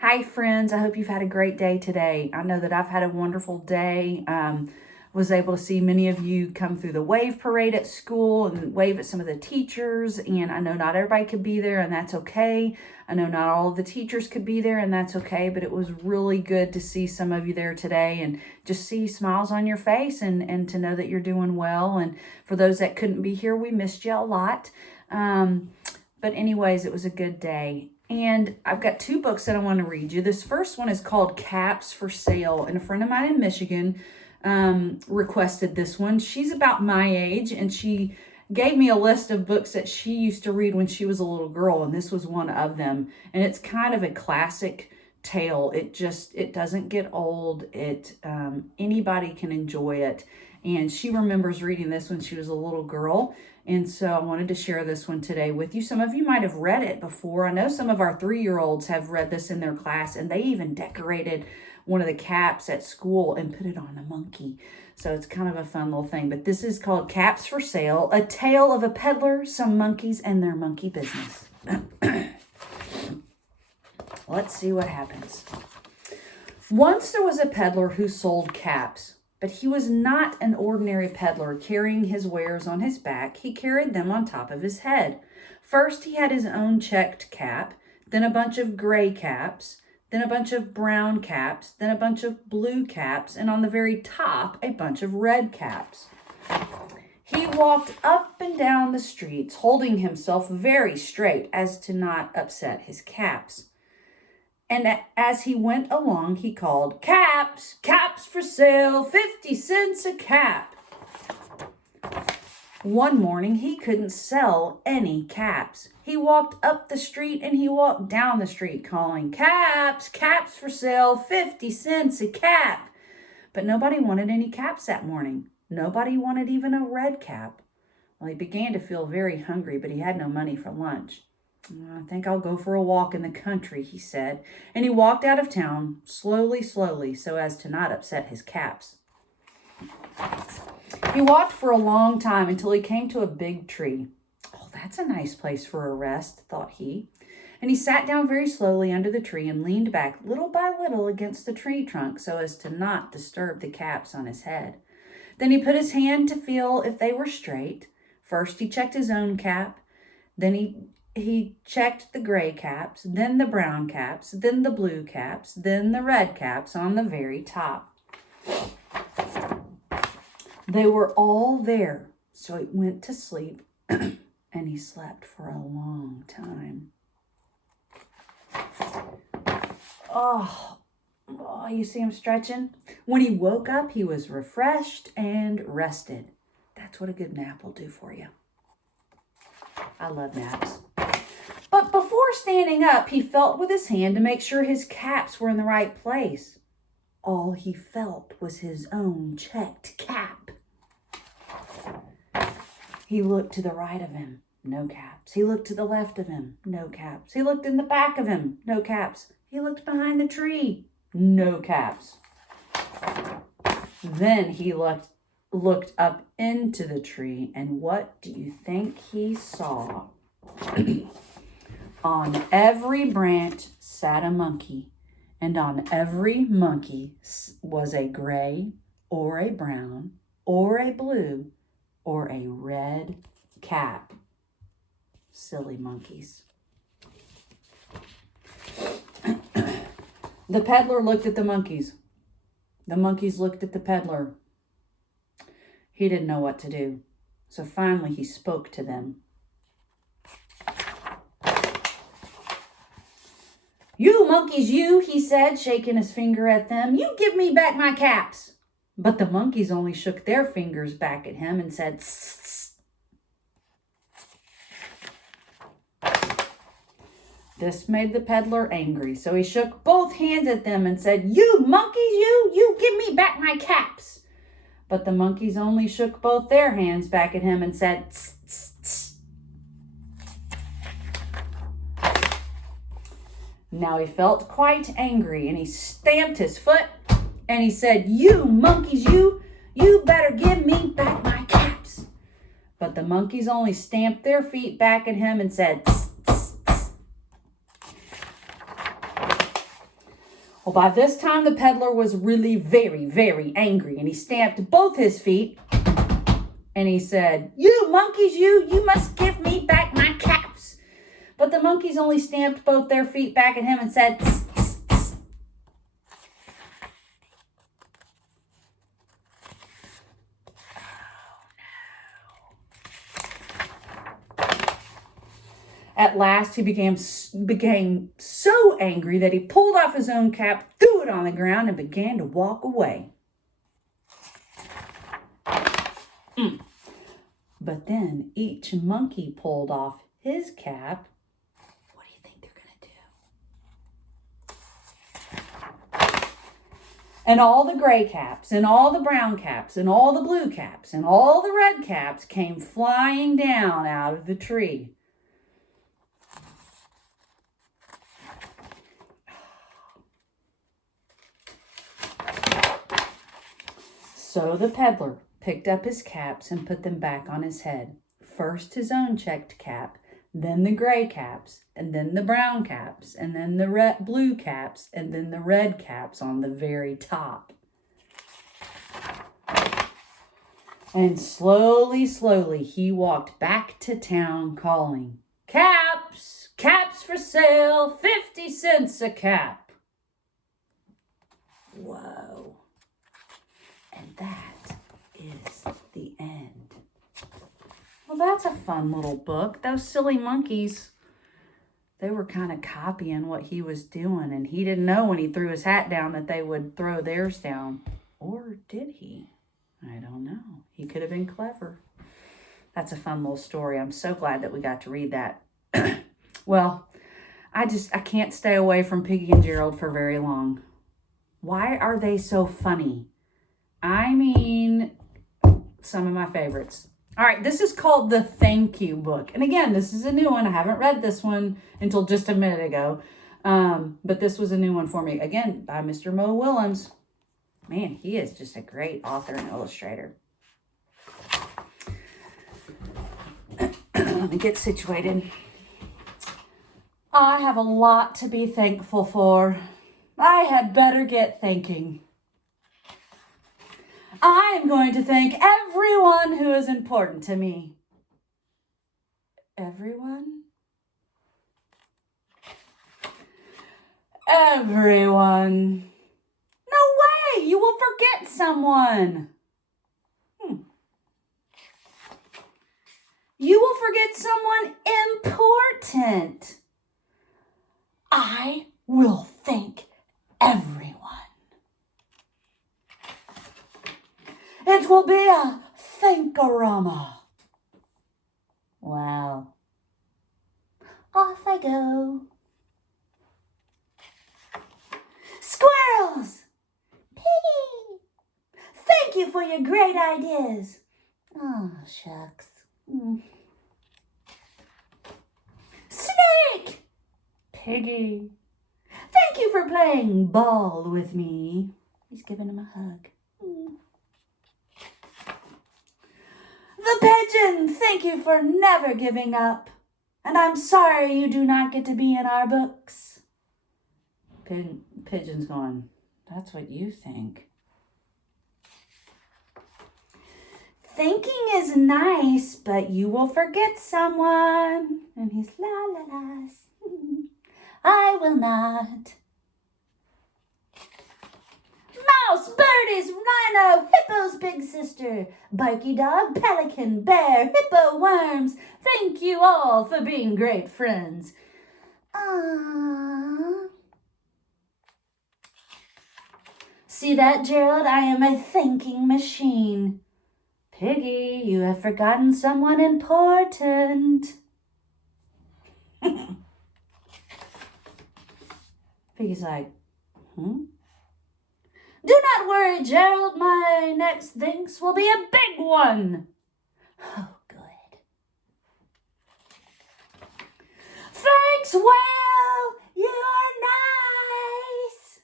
Hi, friends. I hope you've had a great day today. I know that I've had a wonderful day. Was able to see many of you come through the wave parade at school and wave at some of the teachers. And I know not everybody could be there, and that's okay. I know not all of the teachers could be there, and that's okay. But it was really good to see some of you there today and just see smiles on your face and to know that you're doing well. And for those that couldn't be here, we missed you a lot. But anyways, it was a good day. And I've got two books that I want to read you. This first one is called Caps for Sale. And a friend of mine in Michigan requested this one. She's about my age, and she gave me a list of books that she used to read when she was a little girl. And this was one of them. And it's kind of a classic tale. It doesn't get old. Anybody can enjoy it. And she remembers reading this when she was a little girl. And so I wanted to share this one today with you. Some of you might have read it before. I know some of our 3-year-olds have read this in their class, and they even decorated one of the caps at school and put it on a monkey. So it's kind of a fun little thing. But this is called Caps for Sale, A Tale of a Peddler, Some Monkeys, and Their Monkey Business. Let's see what happens. Once there was a peddler who sold caps. But he was not an ordinary peddler carrying his wares on his back. He carried them on top of his head. First, he had his own checked cap, then a bunch of gray caps, then a bunch of brown caps, then a bunch of blue caps, and on the very top, a bunch of red caps. He walked up and down the streets, holding himself very straight as to not upset his caps. And as he went along, he called, "Caps, caps for sale, 50 cents a cap." One morning, he couldn't sell any caps. He walked up the street and he walked down the street calling, "Caps, caps for sale, 50 cents a cap." But nobody wanted any caps that morning. Nobody wanted even a red cap. Well, he began to feel very hungry, but he had no money for lunch. "I think I'll go for a walk in the country," he said, and he walked out of town slowly, so as to not upset his caps. He walked for a long time until he came to a big tree. "Oh, that's a nice place for a rest," thought he. And he sat down very slowly under the tree and leaned back little by little against the tree trunk so as to not disturb the caps on his head. Then he put his hand to feel if they were straight. First he checked his own cap, then he checked the gray caps, then the brown caps, then the blue caps, then the red caps on the very top. They were all there, so he went to sleep, and he slept for a long time. Oh, you see him stretching? When he woke up, he was refreshed and rested. That's what a good nap will do for you. I love naps. But before standing up, he felt with his hand to make sure his caps were in the right place. All he felt was his own checked cap. He looked to the right of him, no caps. He looked to the left of him, no caps. He looked in the back of him, no caps. He looked behind the tree, no caps. Then he looked up into the tree, and what do you think he saw? On every branch sat a monkey, and on every monkey was a gray or a brown or a blue or a red cap. Silly monkeys. The peddler looked at the monkeys. The monkeys looked at the peddler. He didn't know what to do, so finally he spoke to them. "You monkeys, you," he said, shaking his finger at them. "You give me back my caps." But the monkeys only shook their fingers back at him and said, "Tss." This made the peddler angry, so he shook both hands at them and said, "You monkeys, you give me back my caps." But the monkeys only shook both their hands back at him and said, "Tss, tss, tss." Now he felt quite angry, and he stamped his foot, and he said, "You monkeys, you better give me back my caps." But the monkeys only stamped their feet back at him and said, "Tss, tss, tss." Well, by this time, the peddler was really very, very angry, and he stamped both his feet, and he said, "You monkeys, you must give me back my caps." But the monkeys only stamped both their feet back at him and said, "Tss, tss, tss." At last, he became so angry that he pulled off his own cap, threw it on the ground, and began to walk away. But then each monkey pulled off his cap. What do you think they're going to do? And all the gray caps, and all the brown caps, and all the blue caps, and all the red caps came flying down out of the tree. So the peddler picked up his caps and put them back on his head. First his own checked cap, then the gray caps, and then the brown caps, and then the blue caps, and then the red caps on the very top. And slowly, slowly, he walked back to town calling, "Caps, caps for sale, 50 cents a cap." Whoa. And that is the end. Well, that's a fun little book. Those silly monkeys, they were kind of copying what he was doing, and he didn't know when he threw his hat down that they would throw theirs down. Or did he? I don't know. He could have been clever. That's a fun little story. I'm so glad that we got to read that. Well, I can't stay away from Piggy and Gerald for very long. Why are they so funny? I mean, some of my favorites. All right, this is called the Thank You book. And again, this is a new one. I haven't read this one until just a minute ago. But this was a new one for me. Again, by Mr. Mo Willems. Man, he is just a great author and illustrator. Let me get situated. I have a lot to be thankful for. I had better get thinking. I am going to thank everyone who is important to me. Everyone? Everyone. No way! You will forget someone. You will forget someone important. I will thank everyone. It will be a thankorama. Wow. Off I go. Squirrels! Piggy! Thank you for your great ideas. Oh, shucks. Snake! Piggy. Thank you for playing ball with me. He's giving him a hug. The pigeon, thank you for never giving up. And I'm sorry you do not get to be in our books. Pigeon's going, that's what you think. Thinking is nice, but you will forget someone. And he's la la la. I will not. Mouse, birdies, rhino, hippo's big sister, barky dog, pelican, bear, hippo, worms. Thank you all for being great friends. Aww. See that, Gerald? I am a thanking machine. Piggy, you have forgotten someone important. Piggy's like, Do not worry, Gerald. My next thanks will be a big one. Oh, good. Thanks, Will. You are nice.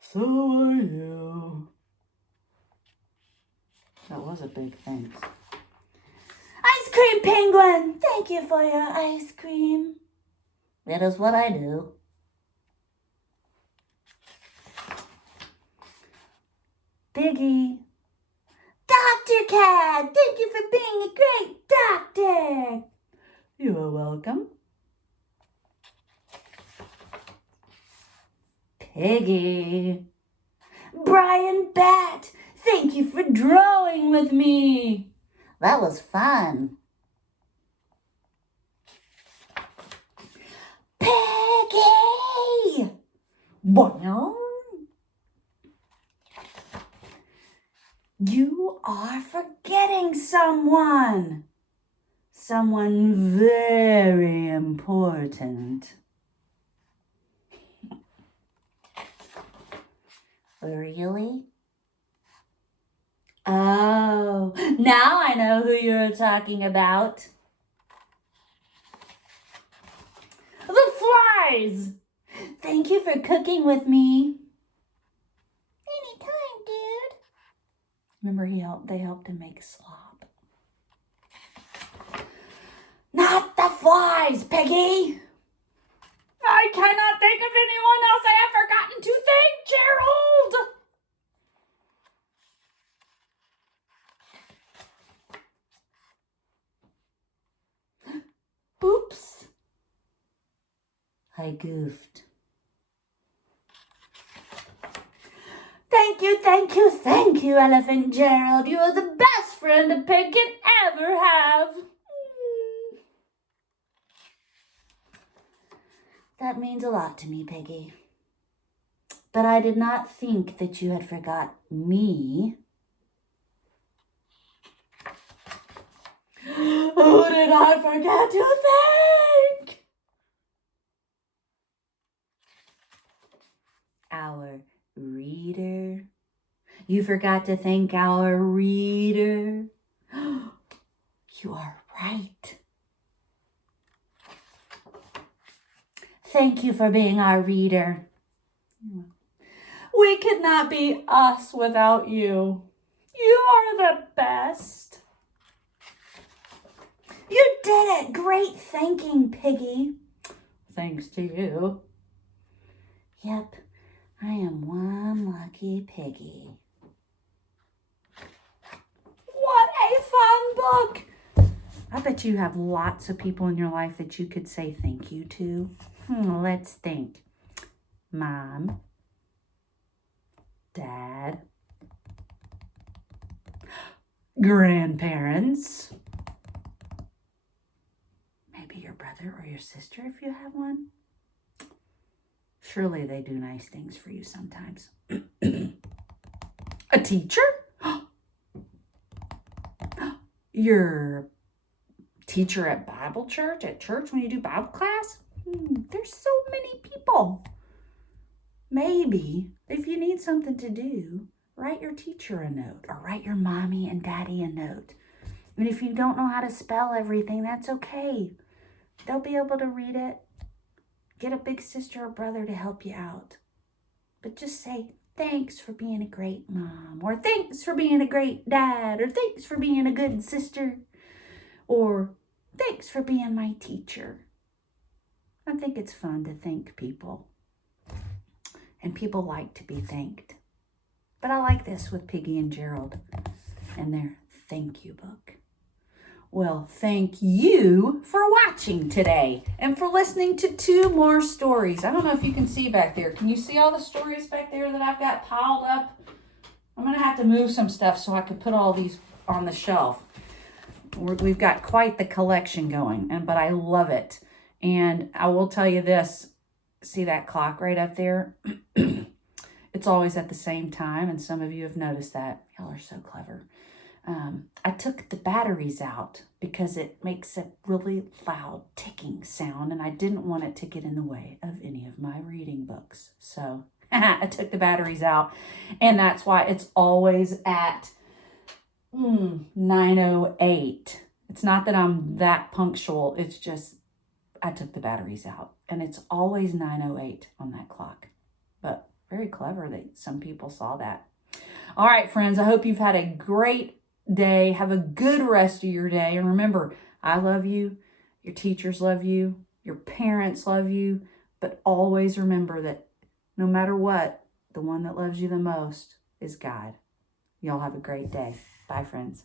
So are you. That was a big thanks. Ice cream penguin. Thank you for your ice cream. That is what I do. Piggy. Dr. Cat, thank you for being a great doctor. You are welcome. Piggy. Brian Bat, thank you for drawing with me. That was fun. Piggy. Wow. You are forgetting someone. Someone very important. Really? Oh, now I know who you're talking about. The flies! Thank you for cooking with me. Anytime, dude. Remember, they helped him make slop. Not the flies, Peggy! I cannot think of anyone else I have forgotten to thank, Gerald! Oops. I goofed. Thank you, Elephant Gerald. You are the best friend a pig can ever have. That means a lot to me, Piggy. But I did not think that you had forgot me. Who did I forget to thank? Our reader. You forgot to thank our reader. You are right. Thank you for being our reader. We could not be us without you. You are the best. You did it. Great thanking, Piggy. Thanks to you. Yep, I am one lucky piggy. What a fun book. I bet you have lots of people in your life that you could say thank you to. Let's think. Mom. Dad. Grandparents. Maybe your brother or your sister if you have one. Surely they do nice things for you sometimes. A teacher? Your teacher at Bible church, at church when you do Bible class? There's so many people. Maybe if you need something to do, write your teacher a note or write your mommy and daddy a note. And if you don't know how to spell everything, that's okay. They'll be able to read it. Get a big sister or brother to help you out. But just say, thanks for being a great mom, or thanks for being a great dad, or thanks for being a good sister, or thanks for being my teacher. I think it's fun to thank people. And people like to be thanked. But I like this with Piggy and Gerald and their thank you book. Well, thank you for watching today and for listening to 2 more stories. I don't know if you can see back there. Can you see all the stories back there that I've got piled up? I'm going to have to move some stuff so I can put all these on the shelf. We've got quite the collection going, but I love it. And I will tell you this. See that clock right up there? It's always at the same time, and some of you have noticed that. Y'all are so clever. I took the batteries out because it makes a really loud ticking sound, and I didn't want it to get in the way of any of my reading books. So I took the batteries out, and that's why it's always at 9:08. It's not that I'm that punctual. It's just I took the batteries out, and it's always 9:08 on that clock. But very clever that some people saw that. All right, friends, I hope you've had a great day. Have a good rest of your day. And remember, I love you. Your teachers love you. Your parents love you. But always remember that no matter what, the one that loves you the most is God. Y'all have a great day. Bye, friends.